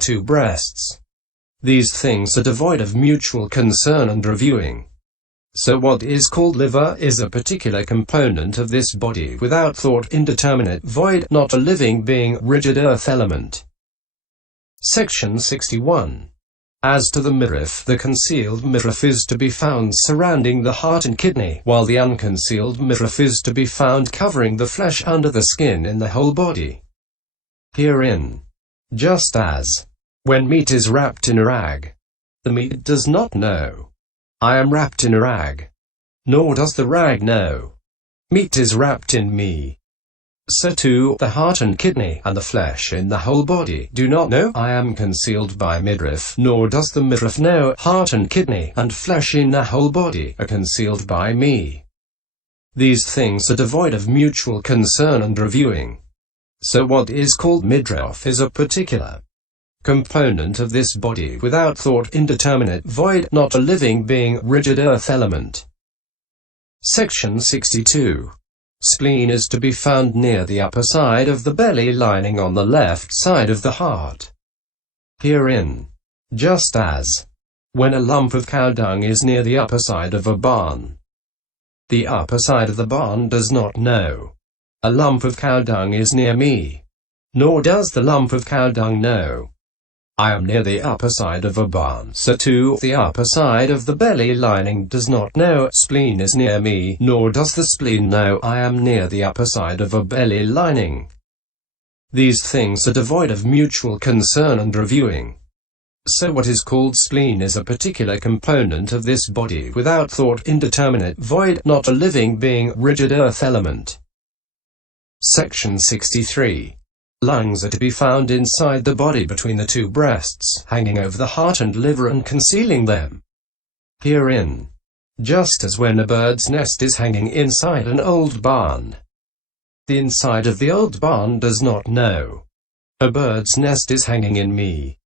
two breasts. These things are devoid of mutual concern and reviewing. So what is called liver is a particular component of this body without thought, indeterminate, void, not a living being, rigid earth element. Section 61. As to the midriff, the concealed midriff is to be found surrounding the heart and kidney, while the unconcealed midriff is to be found covering the flesh under the skin in the whole body. Herein, just as, when meat is wrapped in a rag, the meat does not know, I am wrapped in a rag, nor does the rag know, meat is wrapped in me. So too, the heart and kidney, and the flesh in the whole body, do not know, I am concealed by midriff, nor does the midriff know, heart and kidney, and flesh in the whole body, are concealed by me. These things are devoid of mutual concern and reviewing. So what is called midriff is a particular component of this body without thought, indeterminate, void, not a living being, rigid earth element. Section 62. Spleen is to be found near the upper side of the belly lining on the left side of the heart. Herein, just as, when a lump of cow dung is near the upper side of a barn, the upper side of the barn does not know, a lump of cow dung is near me, nor does the lump of cow dung know, I am near the upper side of a barn. So too, the upper side of the belly lining does not know, spleen is near me, nor does the spleen know, I am near the upper side of a belly lining. These things are devoid of mutual concern and reviewing. So what is called spleen is a particular component of this body without thought, indeterminate, void, not a living being, rigid earth element. Section 63. Lungs are to be found inside the body between the two breasts, hanging over the heart and liver and concealing them. Herein, just as when a bird's nest is hanging inside an old barn, the inside of the old barn does not know, a bird's nest is hanging in me,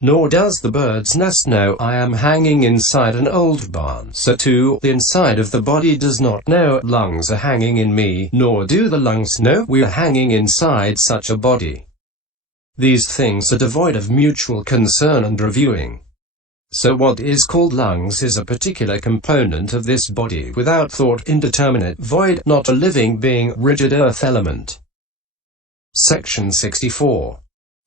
nor does the bird's nest know, I am hanging inside an old barn. So too, the inside of the body does not know, lungs are hanging in me, nor do the lungs know, we are hanging inside such a body. These things are devoid of mutual concern and reviewing. So what is called lungs is a particular component of this body without thought, indeterminate, void, not a living being, rigid earth element. Section 64.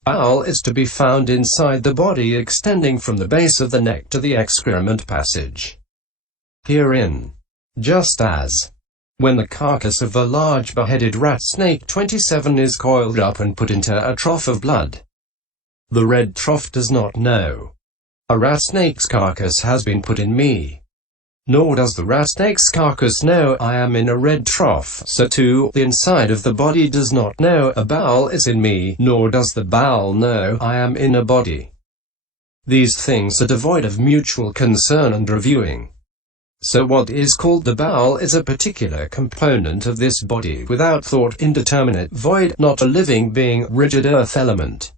Bowel is to be found inside the body extending from the base of the neck to the excrement passage. Herein, just as, when the carcass of a large beheaded rat snake 27 is coiled up and put into a trough of blood, the red trough does not know, a rat snake's carcass has been put in me, nor does the rat snake's carcass know, I am in a red trough. So too, the inside of the body does not know, a bowel is in me, nor does the bowel know, I am in a body. These things are devoid of mutual concern and reviewing. So what is called the bowel is a particular component of this body without thought, indeterminate, void, not a living being, rigid earth element.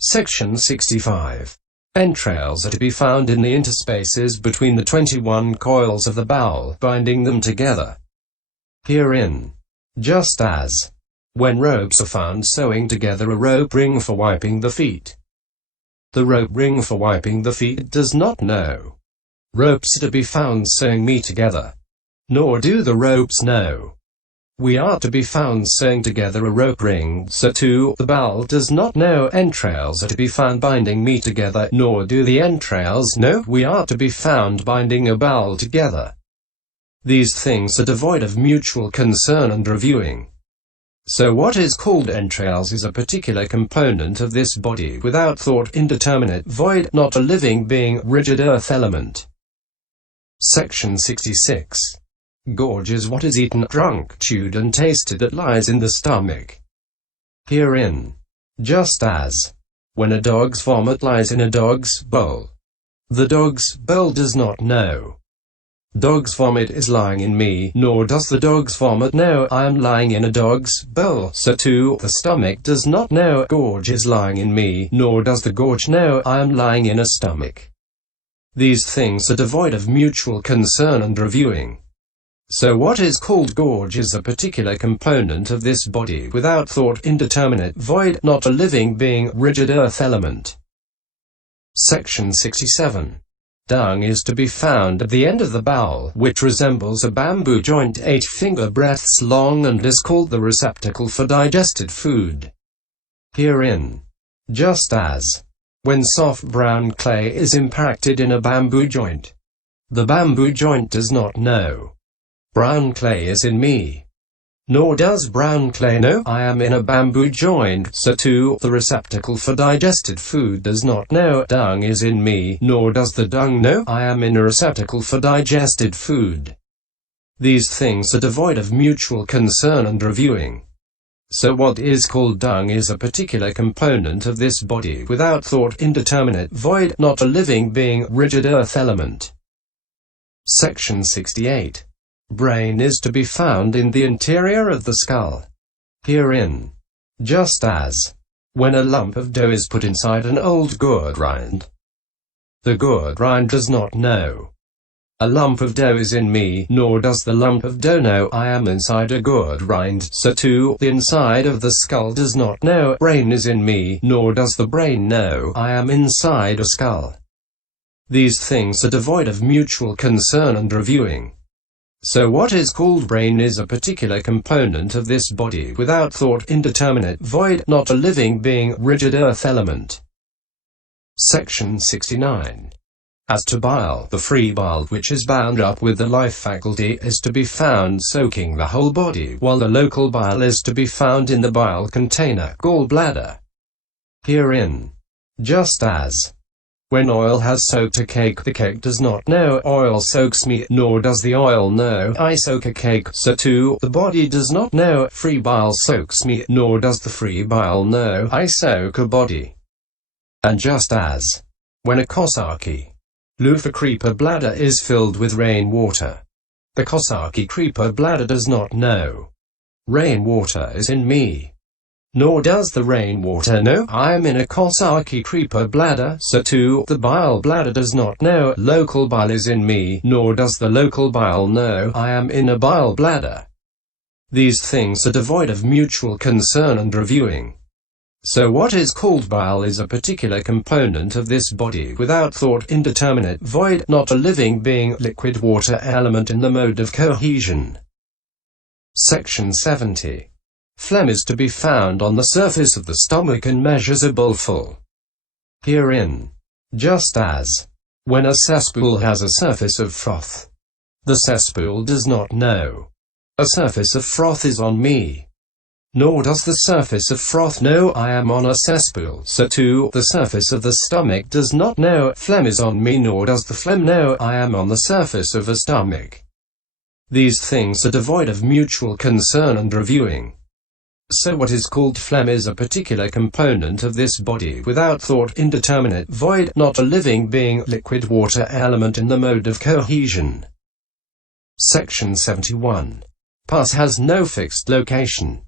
Section 65. Entrails are to be found in the interspaces between the 21 coils of the bowel, binding them together. Herein, just as, when ropes are found sewing together a rope ring for wiping the feet, the rope ring for wiping the feet does not know, ropes are to be found sewing me together, nor do the ropes know, we are to be found sewing together a rope ring. So too, the bowel does not know, entrails are to be found binding me together, nor do the entrails know, we are to be found binding a bowel together. These things are devoid of mutual concern and reviewing. So what is called entrails is a particular component of this body without thought, indeterminate, void, not a living being, rigid earth element. Section 66. Gorge is what is eaten, drunk, chewed and tasted that lies in the stomach. Herein, just as, when a dog's vomit lies in a dog's bowl, the dog's bowl does not know, dog's vomit is lying in me, nor does the dog's vomit know, I am lying in a dog's bowl. So too, the stomach does not know, gorge is lying in me, nor does the gorge know, I am lying in a stomach. These things are devoid of mutual concern and reviewing. So what is called gorge is a particular component of this body without thought, indeterminate, void, not a living being, rigid earth element. Section 67. Dung is to be found at the end of the bowel, which resembles a bamboo joint 8 finger breadths long and is called the receptacle for digested food. Herein, just as when soft brown clay is impacted in a bamboo joint, the bamboo joint does not know brown clay is in me, nor does brown clay know I am in a bamboo joint, so too the receptacle for digested food does not know dung is in me, nor does the dung know I am in a receptacle for digested food. These things are devoid of mutual concern and reviewing. So what is called dung is a particular component of this body without thought, indeterminate, void, not a living being, rigid earth element. Section 68. Brain is to be found in the interior of the skull. Herein, just as when a lump of dough is put inside an old gourd rind, the gourd rind does not know a lump of dough is in me, nor does the lump of dough know I am inside a gourd rind, so too the inside of the skull does not know brain is in me, nor does the brain know I am inside a skull. These things are devoid of mutual concern and reviewing. So what is called brain is a particular component of this body without thought, indeterminate, void, not a living being, rigid earth element. Section 69. As to bile, the free bile which is bound up with the life faculty is to be found soaking the whole body, while the local bile is to be found in the bile container, gallbladder. Herein, just as when oil has soaked a cake, the cake does not know oil soaks me, nor does the oil know I soak a cake, so too the body does not know free bile soaks me, nor does the free bile know I soak a body. And just as when a Kosaki loofah creeper bladder is filled with rainwater, the Kosaki creeper bladder does not know rainwater is in me, nor does the rainwater know I am in a Kosaki creeper bladder, so too the bile bladder does not know local bile is in me, nor does the local bile know I am in a bile bladder. These things are devoid of mutual concern and reviewing. So what is called bile is a particular component of this body without thought, indeterminate, void, not a living being, liquid water element in the mode of cohesion. Section 70. Phlegm is to be found on the surface of the stomach and measures a bowlful. Herein, just as when a cesspool has a surface of froth, the cesspool does not know a surface of froth is on me, nor does the surface of froth know I am on a cesspool, so too the surface of the stomach does not know phlegm is on me, nor does the phlegm know I am on the surface of a stomach. These things are devoid of mutual concern and reviewing. So what is called phlegm is a particular component of this body without thought, indeterminate, void, not a living being, liquid water element in the mode of cohesion. Section 71. Pus has no fixed location.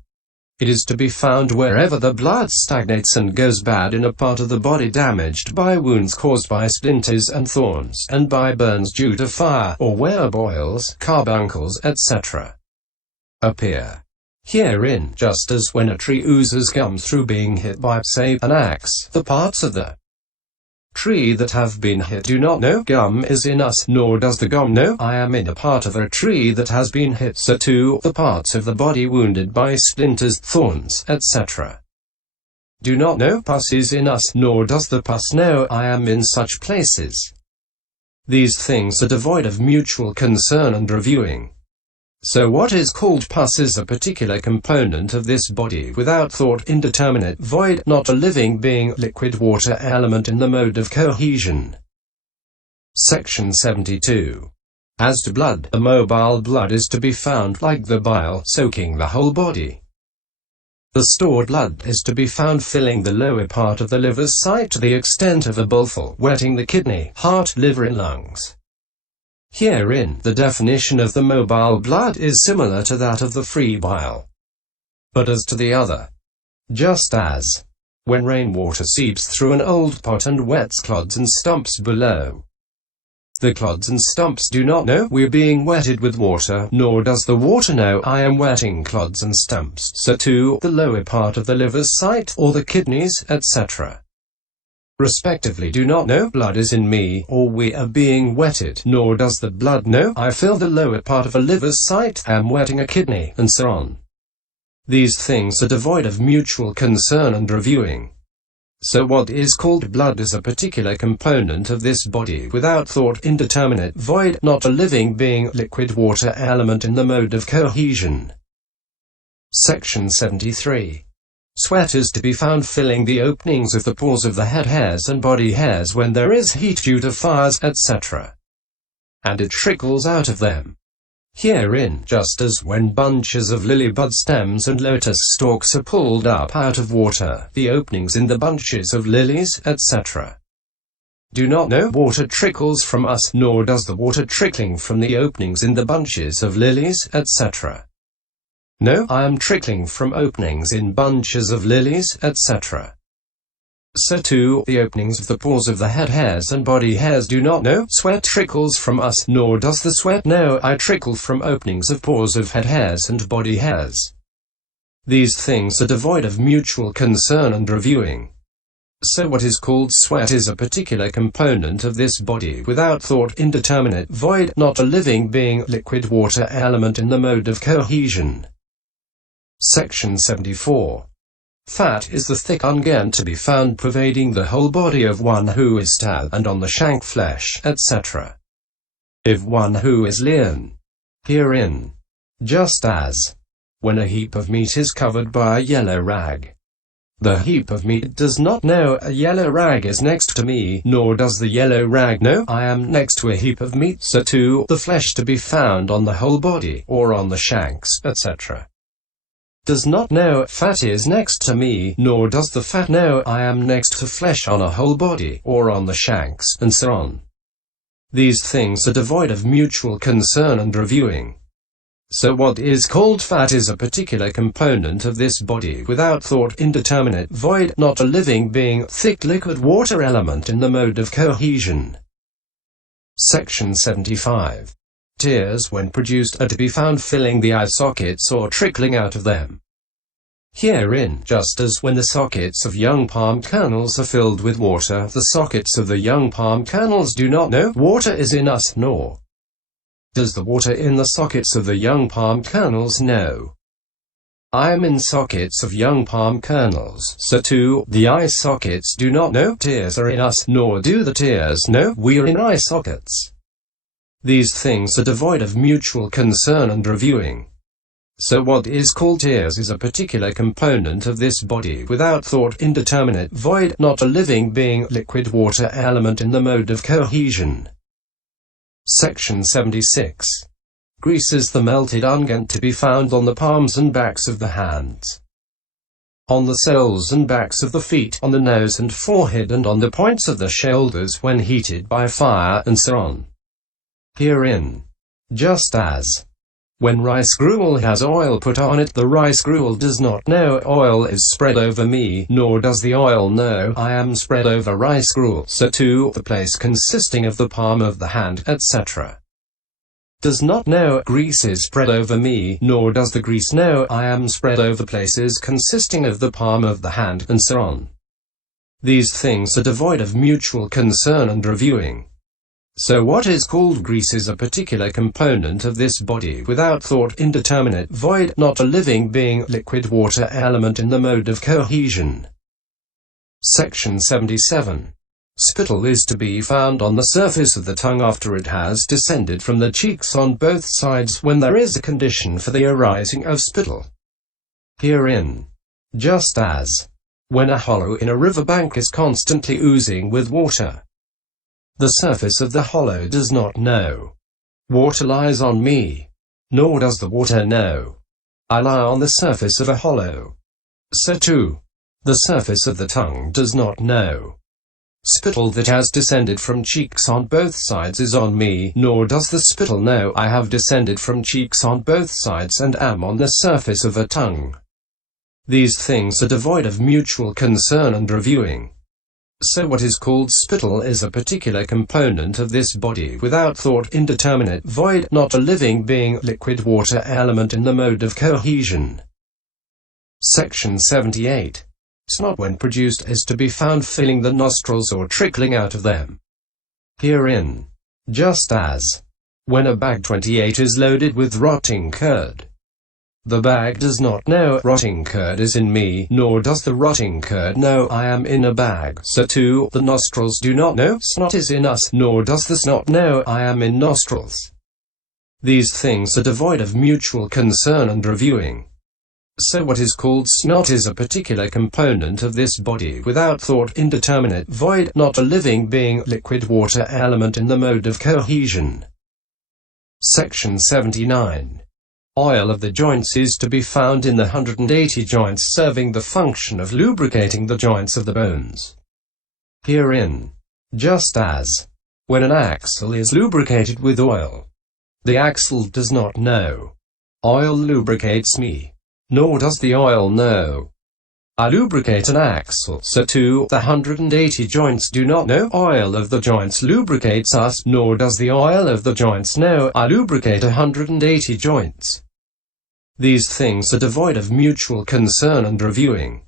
It is to be found wherever the blood stagnates and goes bad in a part of the body damaged by wounds caused by splinters and thorns, and by burns due to fire, or where boils, carbuncles, etc. appear. Herein, just as when a tree oozes gum through being hit by, say, an axe, the parts of the tree that have been hit do not know gum is in us, nor does the gum know I am in a part of a tree that has been hit, so too the parts of the body wounded by splinters, thorns, etc. do not know pus is in us, nor does the pus know I am in such places. These things are devoid of mutual concern and reviewing. So what is called pus is a particular component of this body without thought, indeterminate, void, not a living being, liquid water element in the mode of cohesion. Section 72. As to blood, the mobile blood is to be found like the bile, soaking the whole body. The stored blood is to be found filling the lower part of the liver's site to the extent of a bowlful, wetting the kidney, heart, liver and lungs. Herein, the definition of the mobile blood is similar to that of the free bile. But as to the other, just as when rainwater seeps through an old pot and wets clods and stumps below, The clods and stumps do not know we're being wetted with water, nor does the water know I am wetting clods and stumps. So too, the lower part of the liver's site, or the kidneys, etc., respectively, do not know blood is in me, or we are being wetted, nor does the blood know I fill the lower part of a liver's site, am wetting a kidney, and so on. These things are devoid of mutual concern and reviewing. So what is called blood is a particular component of this body, without thought, indeterminate, void, not a living being, liquid water element in the mode of cohesion. Section 73. Sweat is to be found filling the openings of the pores of the head hairs and body hairs when there is heat due to fires, etc., and it trickles out of them. Herein, just as when bunches of lily bud stems and lotus stalks are pulled up out of water, the openings in the bunches of lilies, etc., do not know water trickles from us, nor does the water trickling from the openings in the bunches of lilies, etc. No, I am trickling from openings in bunches of lilies, etc. So too, the openings of the pores of the head hairs and body hairs do not know sweat trickles from us, nor does the sweat know I trickle from openings of pores of head hairs and body hairs. These things are devoid of mutual concern and reviewing. So what is called sweat is a particular component of this body, without thought, indeterminate, void, not a living being, liquid water element in the mode of cohesion. Section 74. Fat is the thick unguent to be found pervading the whole body of one who is stab, and on the shank flesh, etc., if one who is lean. Herein, just as when a heap of meat is covered by a yellow rag, the heap of meat does not know a yellow rag is next to me, nor does the yellow rag know I am next to a heap of meat. So too, the flesh to be found on the whole body, or on the shanks, etc., does not know fat is next to me, nor does the fat know I am next to flesh on a whole body, or on the shanks, and so on. These things are devoid of mutual concern and reviewing. So what is called fat is a particular component of this body, without thought, indeterminate, void, not a living being, thick liquid water element in the mode of cohesion. Section 75. Tears, when produced, are to be found filling the eye sockets or trickling out of them. Herein, just as when the sockets of young palm kernels are filled with water, the sockets of the young palm kernels do not know water is in us, nor does the water in the sockets of the young palm kernels know I am in sockets of young palm kernels. So too, the eye sockets do not know tears are in us, nor do the tears know we are in eye sockets. These things are devoid of mutual concern and reviewing. So what is called tears is a particular component of this body, without thought, indeterminate, void, not a living being, liquid water element in the mode of cohesion. Section 76. Grease is the melted unguent to be found on the palms and backs of the hands, on the soles and backs of the feet, on the nose and forehead, and on the points of the shoulders when heated by fire, and so on. Herein, just as when rice gruel has oil put on it, the rice gruel does not know oil is spread over me, nor does the oil know I am spread over rice gruel. So too, the place consisting of the palm of the hand, etc., does not know grease is spread over me, nor does the grease know I am spread over places consisting of the palm of the hand, and so on. These things are devoid of mutual concern and reviewing. So what is called grease is a particular component of this body, without thought, indeterminate, void, not a living being, liquid water element in the mode of cohesion. Section 77. Spittle is to be found on the surface of the tongue after it has descended from the cheeks on both sides, when there is a condition for the arising of spittle. Herein, just as when a hollow in a river bank is constantly oozing with water, the surface of the hollow does not know water lies on me, nor does the water know I lie on the surface of a hollow. So too, the surface of the tongue does not know spittle that has descended from cheeks on both sides is on me, nor does the spittle know I have descended from cheeks on both sides and am on the surface of a tongue. These things are devoid of mutual concern and reviewing. So what is called spittle is a particular component of this body without thought, indeterminate, void, not a living being, liquid water element in the mode of cohesion. Section 78. Snot when produced is to be found filling the nostrils or trickling out of them. Herein, just as when a bag 28 is loaded with rotting curd, the bag does not know rotting curd is in me, nor does the rotting curd know I am in a bag. So too, the nostrils do not know snot is in us, nor does the snot know I am in nostrils. These things are devoid of mutual concern and reviewing. So what is called snot is a particular component of this body without thought, indeterminate, void, not a living being, liquid water element in the mode of cohesion. Section 79. Oil of the joints is to be found in the 180 joints, serving the function of lubricating the joints of the bones. Herein, just as when an axle is lubricated with oil, the axle does not know oil lubricates me, nor does the oil know I lubricate an axle. So too, the 180 joints do not know oil of the joints lubricates us, nor does the oil of the joints know I lubricate 180 joints. These things are devoid of mutual concern and reviewing.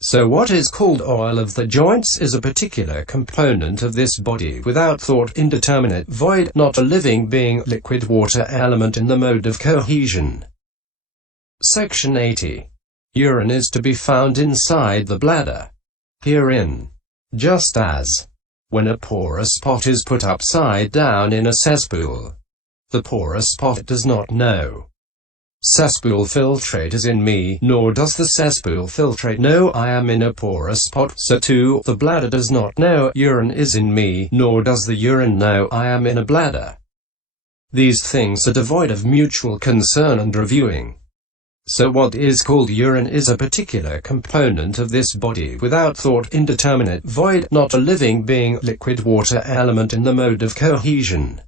So what is called oil of the joints is a particular component of this body without thought, indeterminate, void, not a living being, liquid water element in the mode of cohesion. Section 80. Urine is to be found inside the bladder. Herein, just as when a porous pot is put upside down in a cesspool, the porous pot does not know cesspool filtrate is in me, nor does the cesspool filtrate know I am in a porous pot. So too, the bladder does not know urine is in me, nor does the urine know I am in a bladder. These things are devoid of mutual concern and reviewing. So what is called urine is a particular component of this body without thought, indeterminate, void, not a living being, liquid water element in the mode of cohesion.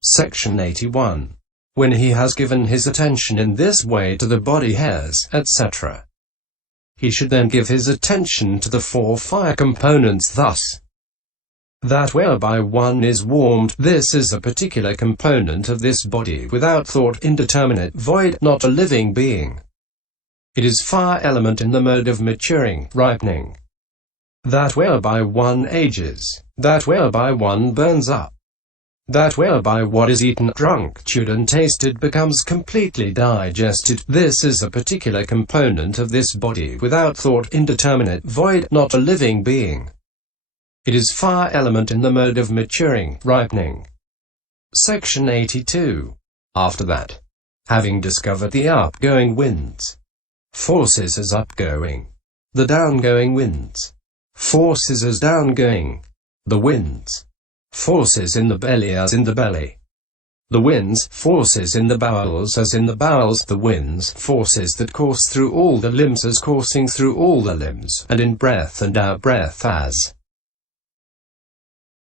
Section 81. When he has given his attention in this way to the body hairs, etc., he should then give his attention to the 4 fire components thus: that whereby one is warmed, this is a particular component of this body without thought, indeterminate, void, not a living being. It is fire element in the mode of maturing, ripening. That whereby one ages, that whereby one burns up, that whereby what is eaten, drunk, chewed and tasted becomes completely digested, this is a particular component of this body without thought, indeterminate, void, not a living being. It is fire element in the mode of maturing, ripening. Section 82. After that, having discovered the upgoing winds, forces as upgoing, the downgoing winds, forces as downgoing, the winds, forces in the belly as in the belly, the winds, forces in the bowels as in the bowels, the winds, forces that course through all the limbs as coursing through all the limbs, and in breath and out breath as